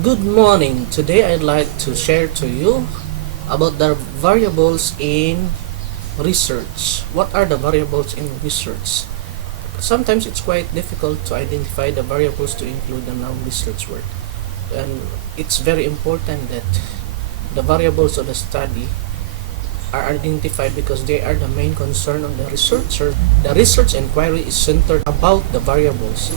Good morning. Today I'd like to share to you about the variables in research. What are the variables in research? Sometimes it's quite difficult to identify the variables to include in our research work. And it's very important that the variables of the study are identified because they are the main concern of the researcher. The research inquiry is centered about the variables.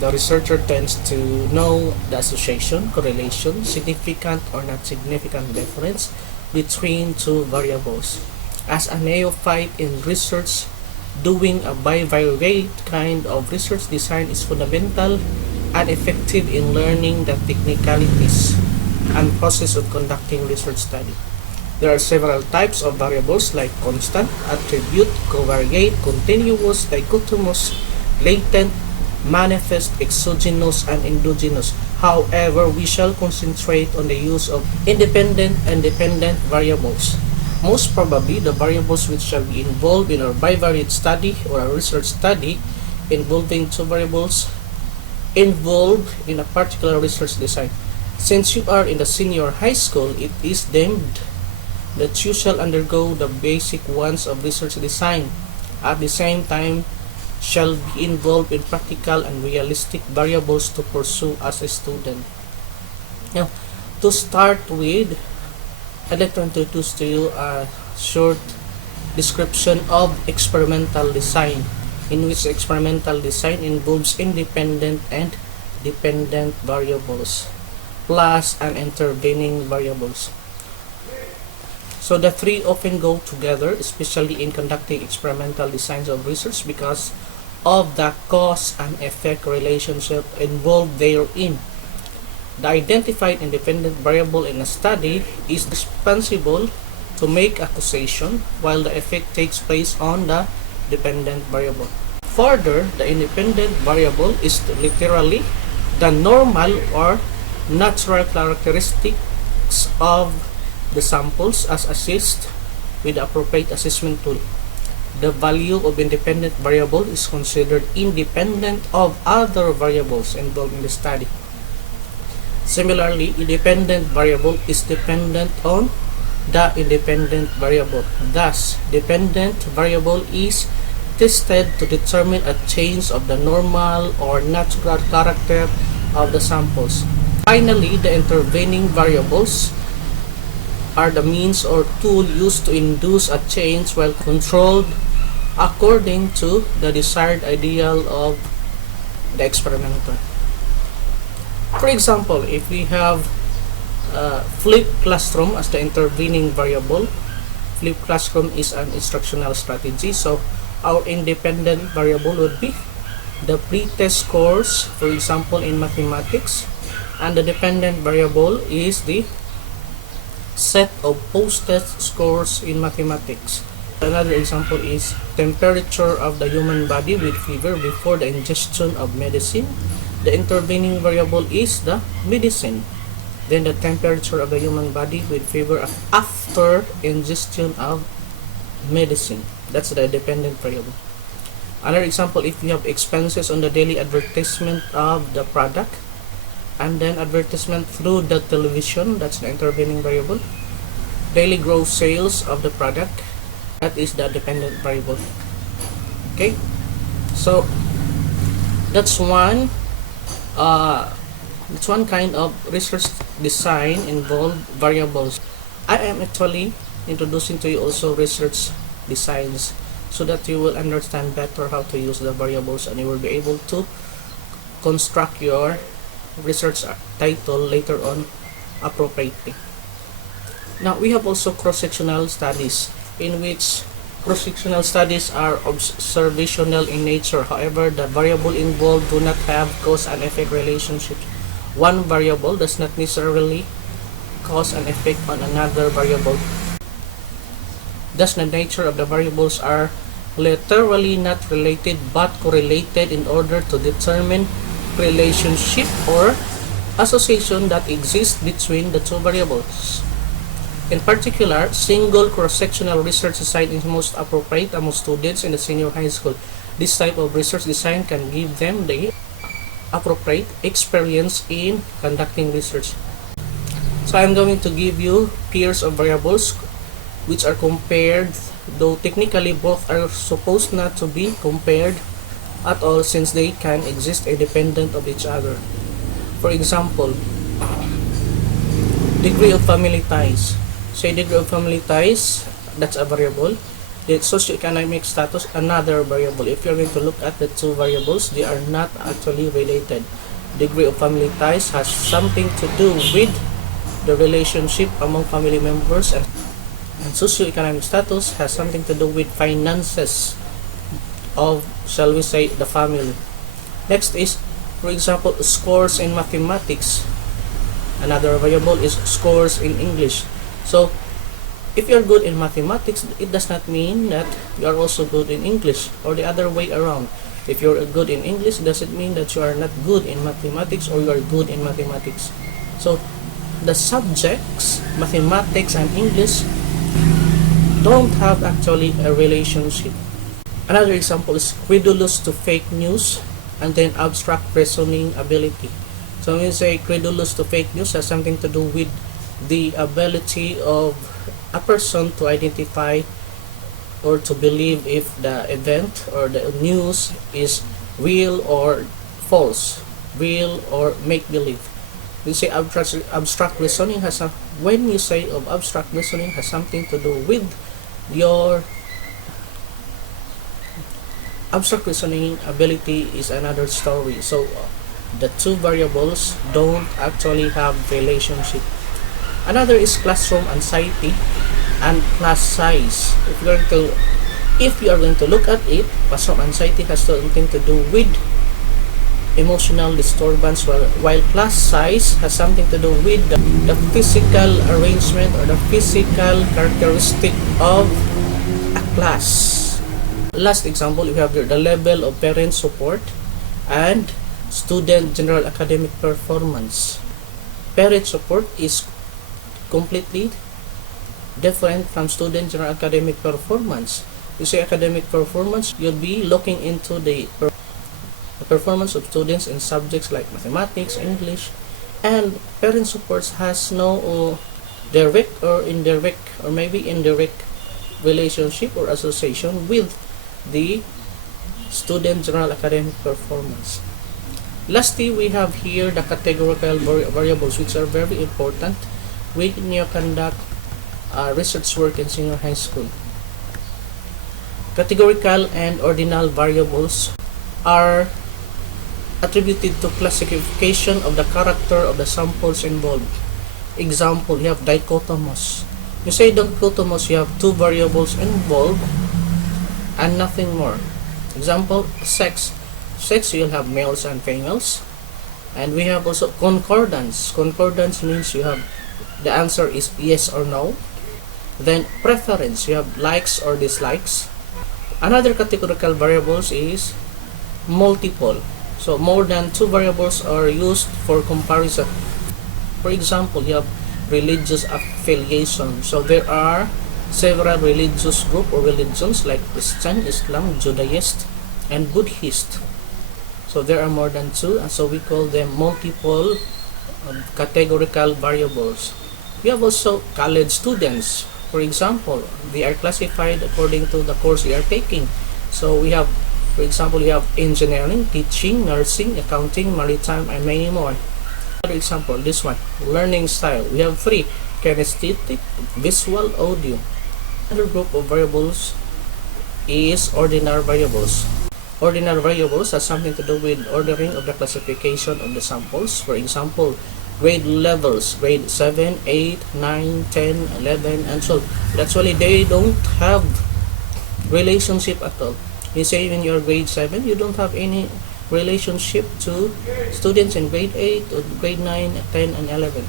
The researcher tends to know the association, correlation, significant or not significant difference between two variables. As a neophyte in research, doing a bivariate kind of research design is fundamental and effective in learning the technicalities and process of conducting research study. There are several types of variables like constant, attribute, covariate, continuous, dichotomous, latent, manifest, exogenous, and endogenous. However, we shall concentrate on the use of independent and dependent variables. Most probably, the variables which shall be involved in our bivariate study or a research study involving two variables involved in a particular research design. Since you are in the senior high school, it is deemed that you shall undergo the basic ones of research design. At the same time, shall be involved in practical and realistic variables to pursue as a student. Now, to start with, I'd like to introduce to you a short description of experimental design, in which experimental design involves independent and dependent variables, plus and intervening variables. So the three often go together, especially in conducting experimental designs of research because of the cause and effect relationship involved therein. The identified independent variable in a study is responsible to make accusation, while the effect takes place on the dependent variable. Further, the independent variable is literally the normal or natural characteristics of the samples as assessed with the appropriate assessment tool. The value of independent variable is considered independent of other variables involved in the study. Similarly, independent variable is dependent on the independent variable. Thus, dependent variable is tested to determine a change of the normal or natural character of the samples. Finally, the intervening variables are the means or tool used to induce a change while controlled according to the desired ideal of the experimenter. For example, if we have flipped classroom as the intervening variable, flipped classroom is an instructional strategy, so our independent variable would be the pre-test scores, for example in mathematics, and the dependent variable is the set of post-test scores in mathematics. Another example is temperature of the human body with fever before the ingestion of medicine. The intervening variable is the medicine. Then the temperature of the human body with fever after ingestion of medicine. That's the dependent variable. Another example, if you have expenses on the daily advertisement of the product, and then advertisement through the television, that's the intervening variable. Daily gross sales of the product, that is the dependent variable. Okay, so that's one kind of research design involved variables. I am actually introducing to you also research designs so that you will understand better how to use the variables and you will be able to construct your research title later on appropriately. Now we have also cross-sectional studies, in which cross-sectional studies are observational in nature. However, the variable involved do not have cause and effect relationships. One variable does not necessarily cause an effect on another variable. Thus, the nature of the variables are literally not related but correlated in order to determine relationship or association that exists between the two variables. In particular, single cross-sectional research design is most appropriate among students in the senior high school. This type of research design can give them the appropriate experience in conducting research. So I'm going to give you pairs of variables which are compared, though technically both are supposed not to be compared at all since they can exist independent of each other. For example, degree of family ties. Say degree of family ties, that's a variable. The socioeconomic status, another variable. If you're going to look at the two variables, they are not actually related. Degree of family ties has something to do with the relationship among family members, and socioeconomic status has something to do with finances of, shall we say, the family. Next is, for example, scores in mathematics. Another variable is scores in English. So if you're good in mathematics, it does not mean that you are also good in English, or the other way around. If you're good in English, does it mean that you are not good in mathematics, or you are good in mathematics? So the subjects, mathematics and English, don't have actually a relationship. Another example is credulous to fake news, and then abstract reasoning ability. So when we say credulous to fake news, has something to do with the ability of a person to identify or to believe if the event or the news is real or false, real or make-believe. We say abstract reasoning has when you say of abstract reasoning has something to do with your abstract reasoning ability is another story. So the two variables don't actually have relationship. Another is classroom anxiety and class size. If you are going to look at it, classroom anxiety has something to do with emotional disturbance, while class size has something to do with the physical arrangement or the physical characteristic of a class. Last example, we have the level of parent support and student general academic performance. Parent support is completely different from student general academic performance. You say academic performance, you'll be looking into the performance of students in subjects like mathematics, English, and parent supports has no direct or indirect or maybe indirect relationship or association with the student general academic performance. Lastly, we have here the categorical variables, which are very important when you conduct research work in senior high school. Categorical and ordinal variables are attributed to classification of the character of the samples involved. Example, you have dichotomous. You say dichotomous, you have two variables involved and nothing more. Example, sex. Sex, you'll have males and females. And we have also concordance. Concordance means you have the answer is yes or no. Then preference, you have likes or dislikes. Another categorical variables is multiple. So more than two variables are used for comparison. For example, you have religious affiliation. So there are several religious groups or religions like Christian, Islam, Judaist, and Buddhist. So there are more than two, and so we call them multiple categorical variables. We have also college students. For example, they are classified according to the course they are taking. So we have, for example, you have engineering, teaching, nursing, accounting, maritime, and many more. Another example, this one, learning style. We have three: kinesthetic, visual, audio. Another group of variables is ordinary variables. Ordinary variables has something to do with ordering of the classification of the samples. For example, grade levels, grade 7, 8, 9, 10, 11, and so on. But actually, they don't have relationship at all. You say when you're grade 7, you don't have any relationship to students in grade 8, or grade 9, 10, and 11.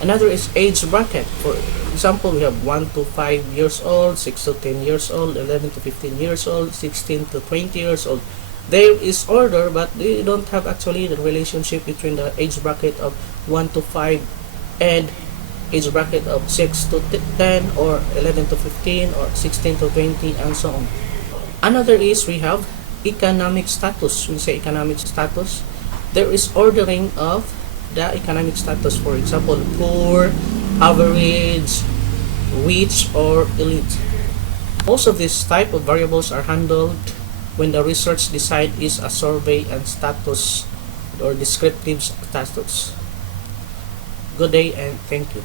Another is age bracket. For example, we have 1 to 5 years old, 6 to 10 years old, 11 to 15 years old, 16 to 20 years old. There is order, but they don't have actually the relationship between the age bracket of 1 to 5 and age bracket of 6 to 10 or 11 to 15 or 16 to 20 and so on. Another is we have economic status. When we say economic status, there is ordering of the economic status. For example, poor, average, rich, or elite. Most of these type of variables are handled when the research design is a survey and status or descriptive status. Good day and thank you.